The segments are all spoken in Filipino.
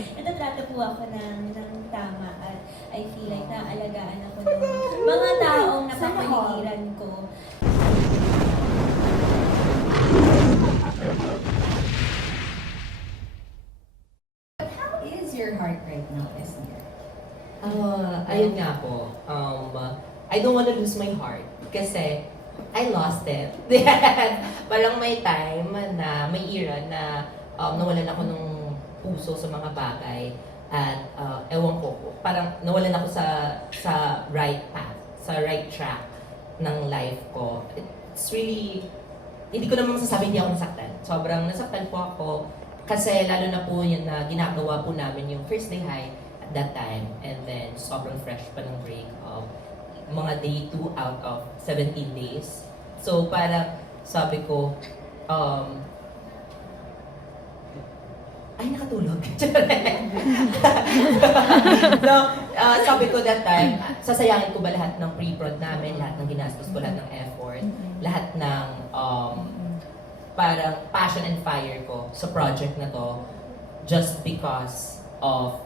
Natatrato po ako ng tama at I feel like naalagaan ako ng mga taong napapaligiran ko. How is your heart right now, Esmer? Ayun nga po. I don't wanna lose my heart kasi I lost it. Parang may time na, may era na nawalan ako ng puso sa mga bagay at ewan ko, parang nawalan ako sa right path, sa right track ng life ko. It's really, hindi ko naman masasabi hindi ako nasaktan. Sobrang nasaktan po ako kasi lalo na po yun na ginagawa po namin yung first day high at that time and then sobrang fresh pa ng breakup. Mga day 2 out of 17 days. So parang sabi ko, ay, nakatulog. No, sabi ko that time, sasayangin ko ba lahat ng pre-prod namin, lahat ng ginastos ko, lahat ng effort, lahat ng parang passion and fire ko sa project na to just because of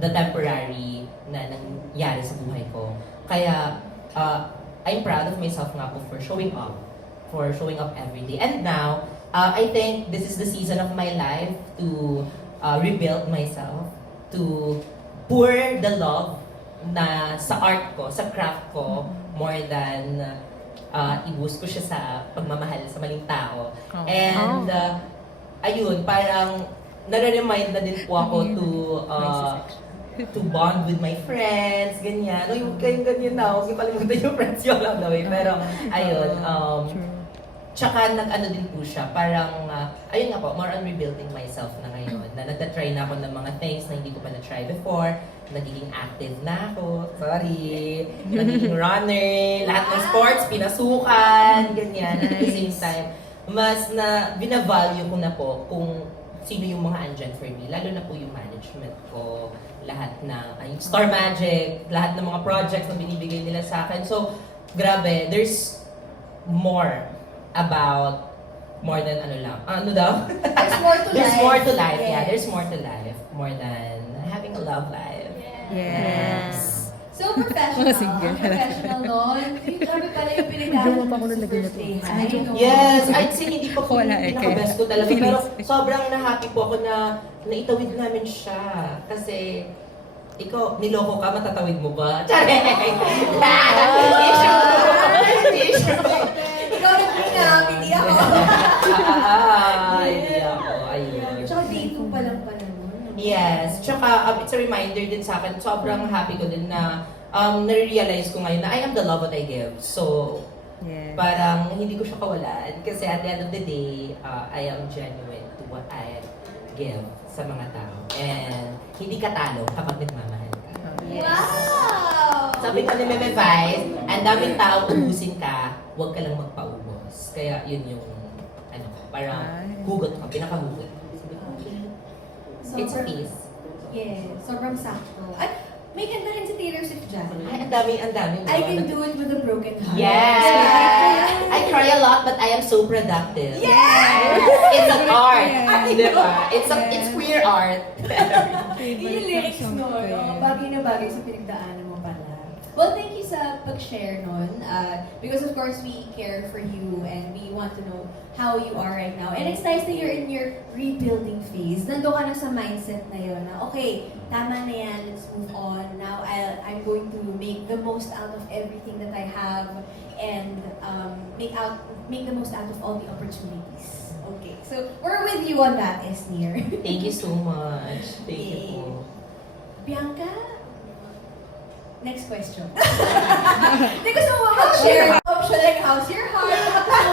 the temporary na nangyari sa buhay ko. Kaya, I'm proud of myself nga po for showing up every day. And now, I think this is the season of my life to rebuild myself, to pour the love na sa art ko, sa craft ko, more than i-boost ko siya sa pagmamahal sa maling tao. And ayun, parang nare-remind na din po ako to bond with my friends, ganyan. No, yung kayong ganyan na, huwag yung kalimutan yung friends yung along the way. Pero, ayun, tsaka nag-ano din po siya, parang, ayun nga po, more on rebuilding myself na ngayon. Na nagtatry na ako ng mga things na hindi ko pa na-try before. Nagiging active na ako, sorry. Nagiging runner, lahat ng sports, pinasukan, ganyan. At the same time, mas na binavalue ko na po kung sino yung mga andyan for me. Lalo na po yung management ko, lahat na, yung Star Magic, lahat ng mga projects na binibigay nila sa akin. So, grabe, there's more about more than ano lang. Ano daw? There's more to There's life. more to life. Yes. Yeah, there's more to life. More than having a love life. Yes. So professional. Sige. Professional nun. Yung sabi pala yung pinagdaanan Jowa pa ako mo nung sa lagyan first na day to. high. no? Yes, I'd say hindi pa po Wala yung eh, pinaka-best ko kaya talaga. Pero feelings. sobrang na-happy po ako na naitawid namin siya. Kasi ikaw, niloko ka, matatawid mo ba? Ikaw nag-inam, hindi ako. Hindi ako. Ayun. Tsaka day 2 pa lang pala nun. Yes. Tsaka, it's a reminder din sa akin. Sobrang happy ko din na nare-realize ko ngayon na I am the love that I give. So, Yes. parang hindi ko siya kawalan. Kasi at the end of the day, I am genuine to what I give sa mga tao. And hindi ka talo kapag nagmamahal ka. Yes. Wow! Sabi ka ni Meme Vice, ang daming tao ubusin ka, huwag ka lang magpaubos. Kaya yun yung, ano, parang hugot ka, pinakahugot. Sabi ko, okay. It's a piece. Yeah, sobrang sakto. At may kanta rin si Taylor Swift dyan. Ay, ang dami. I can do it with a broken heart. Yes! I cry a lot, but I am so productive. Yes! It's an art. Yes. Diba? It's queer art. Yun yung lyrics no, no? Bagay na bagay sa pinagdaanan mo pala. Well, thank you sa pag-share nun. Because of course, we care for you and we want to know how you are right now. And it's nice that you're in your rebuilding phase. Nandun ka na sa mindset na yun na, okay, tama na yan, let's move on. Now, I'm going to make the most out of everything that I have and make the most out of all the opportunities. Okay, so we're with you on that, Esnir. Thank you so much. Thank you po. Bianca? Next question. Hindi gusto mo ba mag-share? Option like, how's your heart?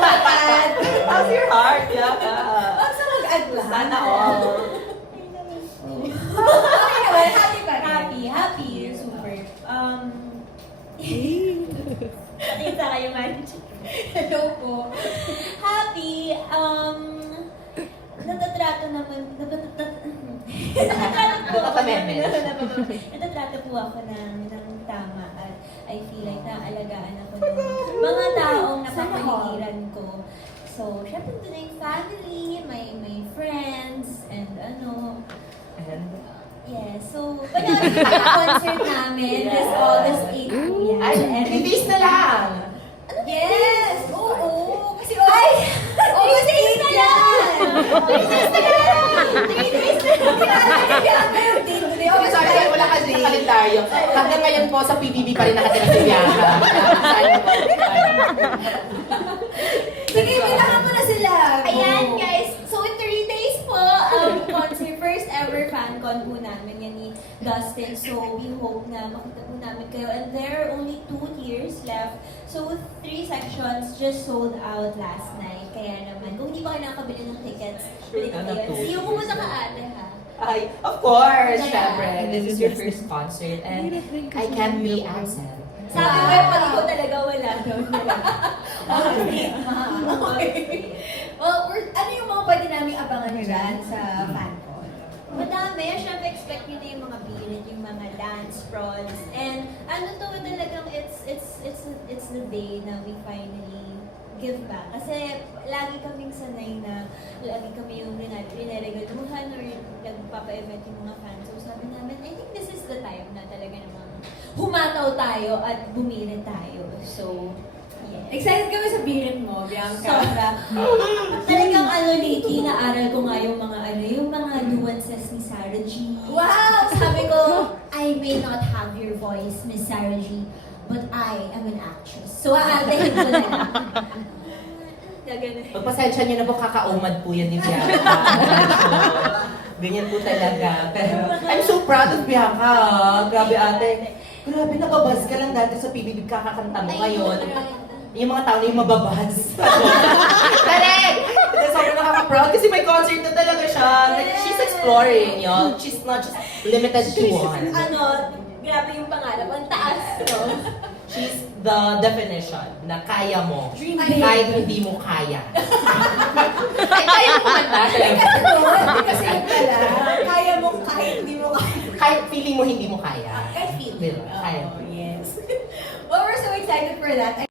Mag-add? How's your heart? Yeah. Huwag sa mag-add lang. Sana all. Okay naman, happy pa rin. Happy, super. Patingin sa kayo, manager. Hello po. Happy, natatrato naman, natatrato po ako ng tama at I feel like naalagaan ako ng mga taong napapaligiran ko. So, syempre doon na yung family, my friends, and Yes, so panoorin niyo yung concert namin this August 8 po yan. Ay, 3 days na lang! Yes! Oo! Kasi Ay! August 8 na yan! 3 days na lang! 3 days na lang! Sabi ko, wala kasi sa kalendaryo. Hanggang ngayon po sa PBB pa rin nakatira si Bianca. Sige, bilangan mo na sila! Ayan guys, so in 3 days po, concert, first ever fan con po namin yan ni Dustin. So we hope na makita po namin kayo. And there are only 2 tiers left. So 3 sections just sold out last night. Kaya naman, kung hindi pa kayo nakakabili ng tickets, bili na kayo. See you, pumunta ka ate ha. Ay, of course, Kaya- syempre. This is your first concert and I can't be absent. Sabi ko yung pag ikaw talaga wala daw. Okay. Well, ano yung mga pwede namin abangan dyan sa FanCon? Madami. Siyempre, expect nyo na yung mga birit, yung mga dance prods. And ano to, talagang it's the day na we finally give back. Kasi lagi kaming sanay na lagi kami yung rineregaluhan or nagpapa-event yung mga fans. So sabi namin, I think this is the time na talaga namang humataw tayo at bumirit tayo. So, yes. Excited kami sa birin mo, Bianca. Sobra. Talagang lately, naaral ko nga yung mga nuances ni Sarah G. Wow! Sabi ko, I may not have your voice, Miss Sarah G, but I am an actress. So, aaldahin ko na lang. Gaganon. Pagpasensya niyo na po, kakaumad po yan ni Bianca. Ganyan po talaga. Pero I'm so proud of Bianca. Grabe ate. Grabe, nababas ka lang dati sa PBB kakakanta mo ngayon. Yung mga tao na yung mababas. Correct! Sobrang nakaka-proud kasi may concert na talaga siya. Like, she's exploring, y'all. She's not just limited to one. Grabe yung pangarap. Ang taas, no? She's the definition na kaya mo. Dream Kahit hindi mo kaya. Ay, kaya mo kumanta. Kasi yun pala, kaya mo kahit hindi mo kaya. Kahit feeling mo hindi mo kaya. Kahit feel. Diba? Kaya. Oh, yes. Well, we're so excited for that.